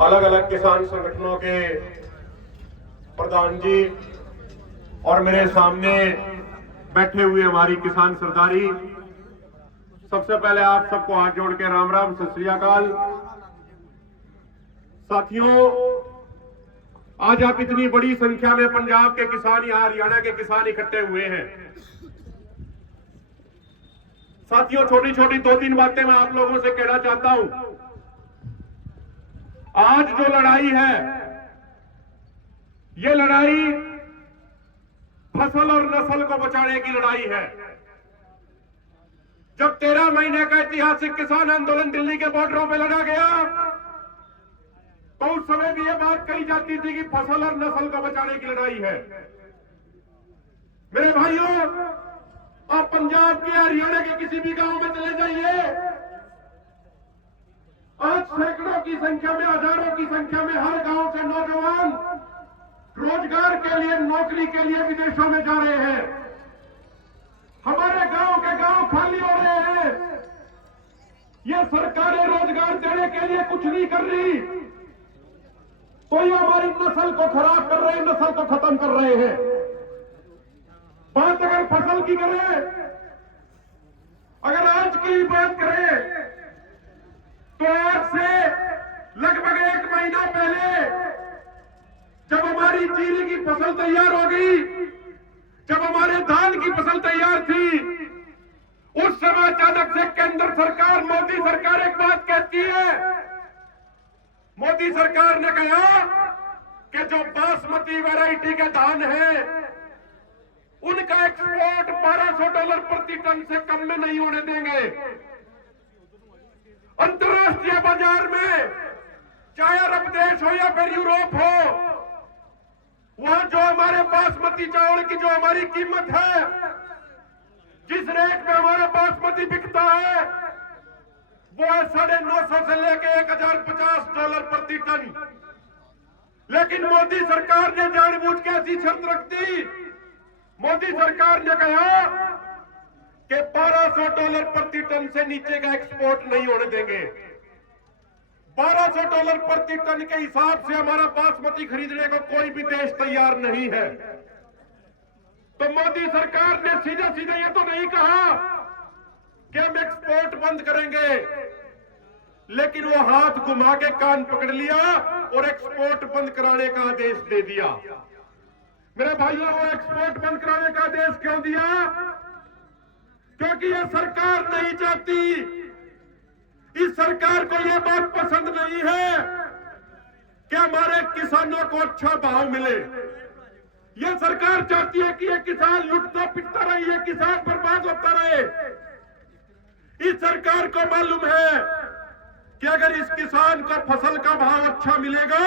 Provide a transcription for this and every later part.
अलग अलग किसान संगठनों के प्रधान जी और मेरे सामने बैठे हुए हमारी किसान सरदारी, सबसे पहले आप सबको हाथ जोड़ के राम राम, सत श्री अकाल। साथियों, आज आप इतनी बड़ी संख्या में पंजाब के किसान या हरियाणा के किसान इकट्ठे हुए हैं। साथियों, छोटी छोटी दो तीन बातें मैं आप लोगों से कहना चाहता हूं। आज जो लड़ाई है, ये लड़ाई फसल और नस्ल को बचाने की लड़ाई है। जब 13 महीने का ऐतिहासिक किसान आंदोलन दिल्ली के बॉर्डरों पे लड़ा गया, तो उस समय भी ये बात कही जाती थी कि फसल और नस्ल को बचाने की लड़ाई है। मेरे भाइयों, आप पंजाब के, हरियाणा के किसी भी गांव में चले जाइए, आज सैकड़ों की संख्या में, हजारों की संख्या में हर गांव से नौजवान रोजगार के लिए, नौकरी के लिए विदेशों में जा रहे हैं। हमारे गांव के गांव खाली हो रहे हैं। ये सरकारें रोजगार देने के लिए कुछ नहीं कर रही, तो ये हमारी नस्ल को खराब कर रहे हैं, नस्ल को खत्म कर रहे हैं। बात अगर फसल की करें, अगर आज की बात करें, तो आज से लगभग 1 महीना पहले जब हमारी जीरी की फसल तैयार हो गई, जब हमारे धान की फसल तैयार थी, उस समय अचानक से केंद्र सरकार, मोदी सरकार एक बात कहती है। मोदी सरकार ने कहा कि जो बासमती वैरायटी के धान है, उनका एक्सपोर्ट $1200 प्रति टन से कम में नहीं होने देंगे। अंतर्राष्ट्रीय बाजार में, चाहे अरब देश हो या फिर यूरोप हो, वहां जो हमारे बासमती चावल की जो हमारी कीमत है, जिस रेट में हमारा बासमती बिकता है, वो है $950 से लेके $1050 प्रति टन। लेकिन मोदी सरकार ने जानबूझ के ऐसी शर्त रख दी। मोदी सरकार ने कहा कि $1200 प्रति टन से नीचे का एक्सपोर्ट नहीं होने देंगे। $1200 प्रति टन के हिसाब से हमारा बासमती खरीदने को कोई भी देश तैयार नहीं है। तो मोदी सरकार ने सीधे सीधे ये तो नहीं कहा कि हम एक्सपोर्ट बंद करेंगे, लेकिन वो हाथ घुमा के कान पकड़ लिया और एक्सपोर्ट बंद कराने का आदेश दे दिया। मेरे भाइयों, वो एक्सपोर्ट बंद कराने का आदेश क्यों दिया? क्योंकि ये सरकार नहीं चाहती, इस सरकार को यह बात पसंद नहीं है कि हमारे किसानों को अच्छा भाव मिले। यह सरकार चाहती है कि यह किसान लुटता पिटता रहे, यह किसान बर्बाद होता रहे। इस सरकार को मालूम है कि अगर इस किसान को फसल का भाव अच्छा मिलेगा,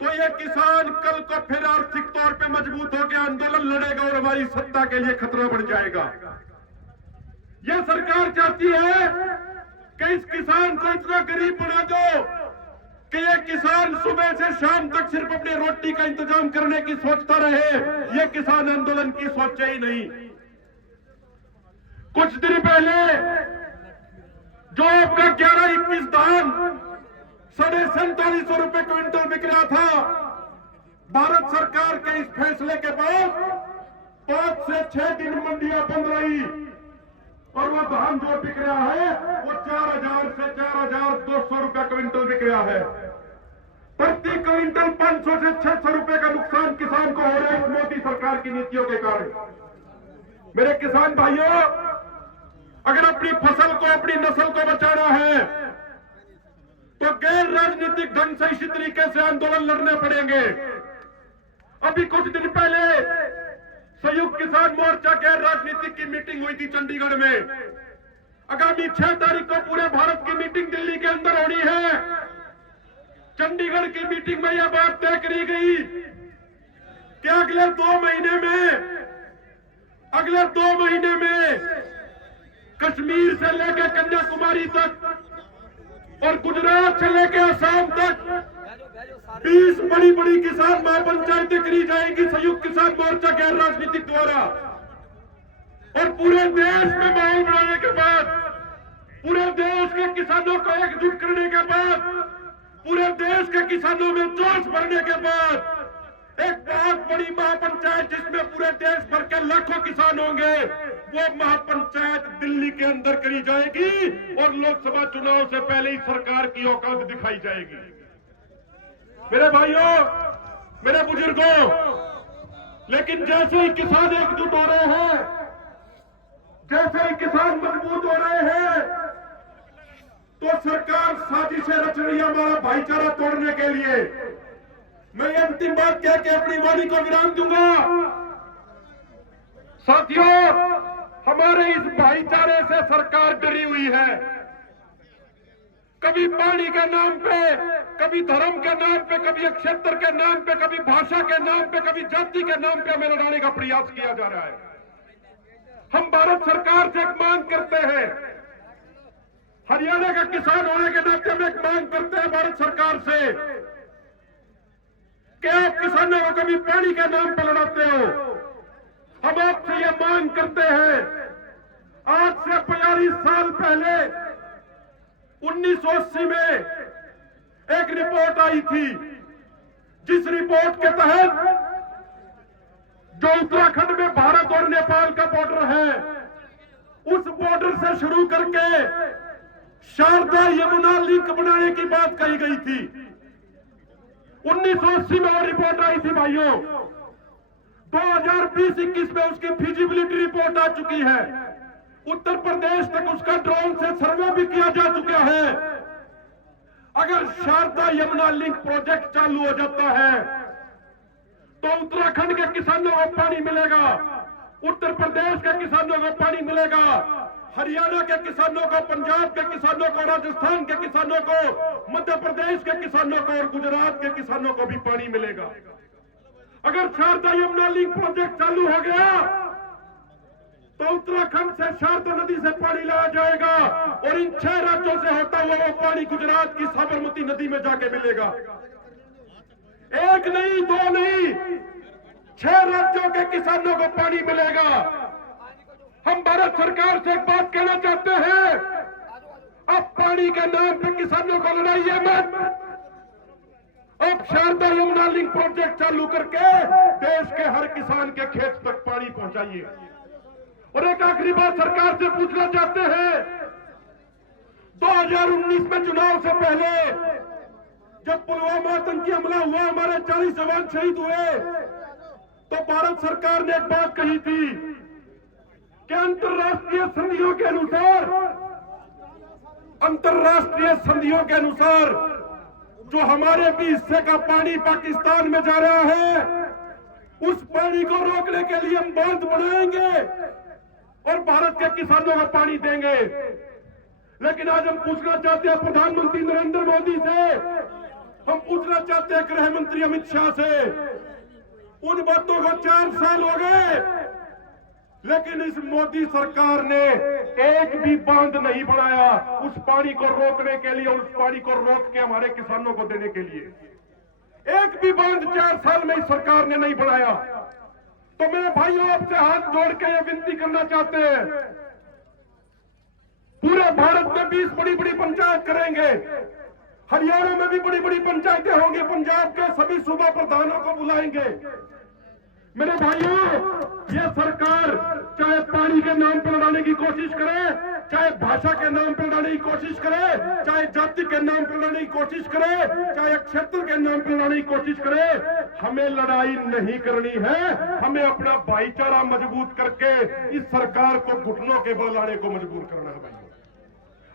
तो यह किसान कल को फिर आर्थिक तौर पे मजबूत होकर आंदोलन लड़ेगा और हमारी सत्ता के लिए खतरा बन जाएगा। यह सरकार चाहती है कि इस किसान को इतना गरीब बना दो कि ये किसान सुबह से शाम तक सिर्फ अपनी रोटी का इंतजाम करने की सोचता रहे। ये किसान आंदोलन की सोचे ही नहीं। कुछ दिन पहले जो आपका 11-21 धान ₹4750 क्विंटल बिक रहा था, भारत सरकार के इस फैसले के बाद 5 से 6 दिन मंडियां बंद रही और वो धान जो बिक रहा है वो 4000 से 4200 क्विंटल बिक रहा है। प्रति क्विंटल 500 से 600 रुपए का नुकसान किसान को हो रहा है इस मोदी सरकार की नीतियों के कारण। मेरे किसान भाइयों, अगर अपनी फसल को, अपनी नस्ल को बचाना है, तो गैर राजनीतिक ढंग से इसी तरीके से आंदोलन लड़ने पड़ेंगे। अभी कुछ दिन पहले संयुक्त किसान मोर्चा गैर राजनीतिक की मीटिंग हुई थी चंडीगढ़ में। आगामी 6 तारीख को पूरे भारत की मीटिंग दिल्ली के अंदर होनी है। चंडीगढ़ की मीटिंग में यह बात तय करी गई कि अगले 2 महीने में कश्मीर से लेकर कन्याकुमारी तक और गुजरात से लेकर असम तक 20 बड़ी बड़ी किसान महापंचायतें करी जाएगी संयुक्त किसान मोर्चा गैर राजनीतिक द्वारा। और पूरे देश में माहौल बनाने के बाद, पूरे देश के किसानों को एकजुट करने के बाद, पूरे देश के किसानों में जोश भरने के बाद एक बहुत बड़ी महापंचायत जिसमें पूरे देश भर के लाखों किसान होंगे, वो महापंचायत दिल्ली के अंदर करी जाएगी और लोकसभा चुनाव से पहले ही सरकार की औकात दिखाई जाएगी। मेरे भाइयों, मेरे बुजुर्गों, लेकिन जैसे ही किसान एकजुट हो रहे हैं, जैसे ही किसान मजबूत हो रहे हैं, तो सरकार साजिशें रच रही है हमारा भाईचारा तोड़ने के लिए। मैं ये अंतिम बात कह के अपनी वाणी को विराम दूंगा। साथियों, हमारे इस भाईचारे से सरकार डरी हुई है। कभी पानी के नाम पे, कभी धर्म के नाम पे, कभी क्षेत्र के नाम पे, कभी भाषा के नाम पे, कभी जाति के नाम पे हमें लड़ाने का प्रयास किया जा रहा है। हम भारत सरकार से एक मांग करते हैं, हरियाणा का किसान होने के नाते हम एक मांग करते हैं भारत सरकार से कि आप किसानों को कभी पानी के नाम पर लड़ाते हो। हम आपसे यह मांग करते हैं, आज से 45 साल पहले 1980 में एक रिपोर्ट आई थी, जिस रिपोर्ट के तहत जो उत्तराखंड में भारत और नेपाल का बॉर्डर है, उस बॉर्डर से शुरू करके शारदा यमुना लिंक बनाने की बात कही गई थी। 1980 में वो रिपोर्ट आई थी भाइयों। 2020-21 में उसकी फिजिबिलिटी रिपोर्ट आ चुकी है। उत्तर प्रदेश तक उसका ड्रोन से सर्वे भी किया जा चुका है। अगर शारदा यमुना लिंक प्रोजेक्ट चालू हो जाता है तो उत्तराखंड के किसानों को पानी मिलेगा, उत्तर प्रदेश के किसानों को पानी मिलेगा, हरियाणा के किसानों को, पंजाब के किसानों को, राजस्थान के किसानों को, मध्य प्रदेश के किसानों को और गुजरात के किसानों को भी पानी मिलेगा। अगर शारदा यमुना लिंक प्रोजेक्ट चालू हो गया तो उत्तराखंड से शारदा नदी से पानी लाया जाएगा और इन 6 राज्यों से होता हुआ वो पानी गुजरात की साबरमती नदी में जाके मिलेगा। एक नहीं, 2 नहीं, 6 राज्यों के किसानों को पानी मिलेगा। हम भारत सरकार से एक बात कहना चाहते हैं, अब पानी के नाम पे किसानों को लड़ाइए मत। अब शारदा यमुना लिंक प्रोजेक्ट चालू करके देश के हर किसान के खेत तक पानी पहुंचाइए। और एक आखिरी बात सरकार से पूछना चाहते हैं, 2019 में चुनाव से पहले जब पुलवामा आतंकी हमला हुआ, हमारे 40 जवान शहीद हुए, तो भारत सरकार ने एक बात कही थी कि अंतर्राष्ट्रीय संधियों के अनुसार जो हमारे भी हिस्से का पानी पाकिस्तान में जा रहा है, उस पानी को रोकने के लिए हम बांध बनाएंगे और भारत के किसानों को पानी देंगे। लेकिन आज हम पूछना चाहते हैं प्रधानमंत्री नरेंद्र मोदी से, हम पूछना चाहते हैं गृह मंत्री अमित शाह से, उन बातों को 4 साल हो गए, लेकिन इस मोदी सरकार ने एक भी बांध नहीं बनाया उस पानी को रोकने के लिए और उस पानी को रोक के हमारे किसानों को देने के लिए। एक भी बांध 4 साल में इस सरकार ने नहीं बनाया। तो मेरे भाइयों, आपसे हाथ जोड़ के ये विनती करना चाहते हैं, पूरे भारत में 20 बड़ी बड़ी पंचायत करेंगे, हरियाणा में भी बड़ी बड़ी पंचायतें होंगी, पंजाब के सभी सूबा प्रधानों को बुलाएंगे। मेरे भाइयों, ये सरकार चाहे पानी के नाम पर लड़ाने की कोशिश करे, चाहे भाषा के नाम पर लड़ाने की कोशिश करे, चाहे जाति के नाम पर लड़ाने की कोशिश करे, चाहे क्षेत्र के नाम पर लड़ाने की कोशिश करे, हमें लड़ाई नहीं करनी है। हमें अपना भाईचारा मजबूत करके इस सरकार को घुटनों के बल लाने को मजबूर करना है भाइयों।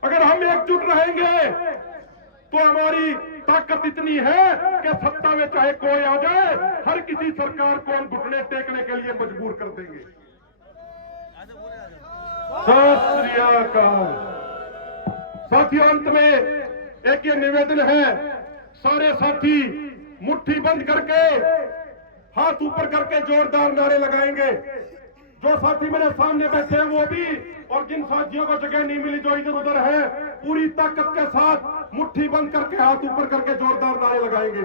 अगर हम एकजुट रहेंगे तो हमारी ताकत इतनी है कि सत्ता में चाहे कोई आ जाए, हर किसी सरकार को हम घुटने टेकने के लिए मजबूर कर देंगे। सत श्री अकाल। साथियों, अंत में एक ये निवेदन है, सारे साथी मुट्ठी बंद करके हाथ ऊपर करके जोरदार नारे लगाएंगे। जो साथी मेरे सामने बैठे हैं वो भी, और जिन साथियों को जगह नहीं मिली जो इधर उधर है, पूरी ताकत के साथ मुट्ठी बंद करके हाथ ऊपर करके जोरदार नारे लगाएंगे।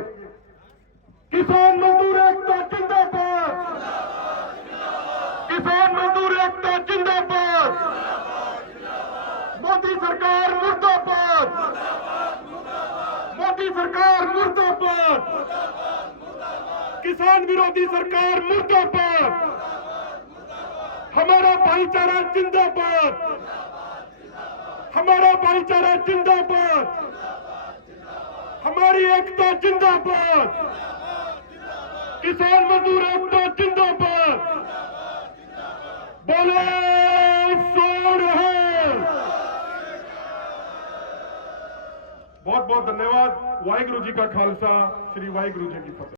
किसान मजदूर एकता जिंदाबाद, किसान मजदूर एकता जिंदाबाद, मोदी सरकार मुर्दाबाद, मोदी विरोधी सरकार मुर्दाबाद, किसान विरोधी सरकार मुर्दाबाद, हमारा भाईचारा जिंदाबाद, हमारा भाईचारा जिंदाबाद, हमारी एकता जिंदाबाद, किसान मजदूर एकता जिंदाबाद, बोले सो रहे। बहुत बहुत धन्यवाद। वाहिगुरु जी का खालसा, श्री वाहिगुरु जी की फतेह।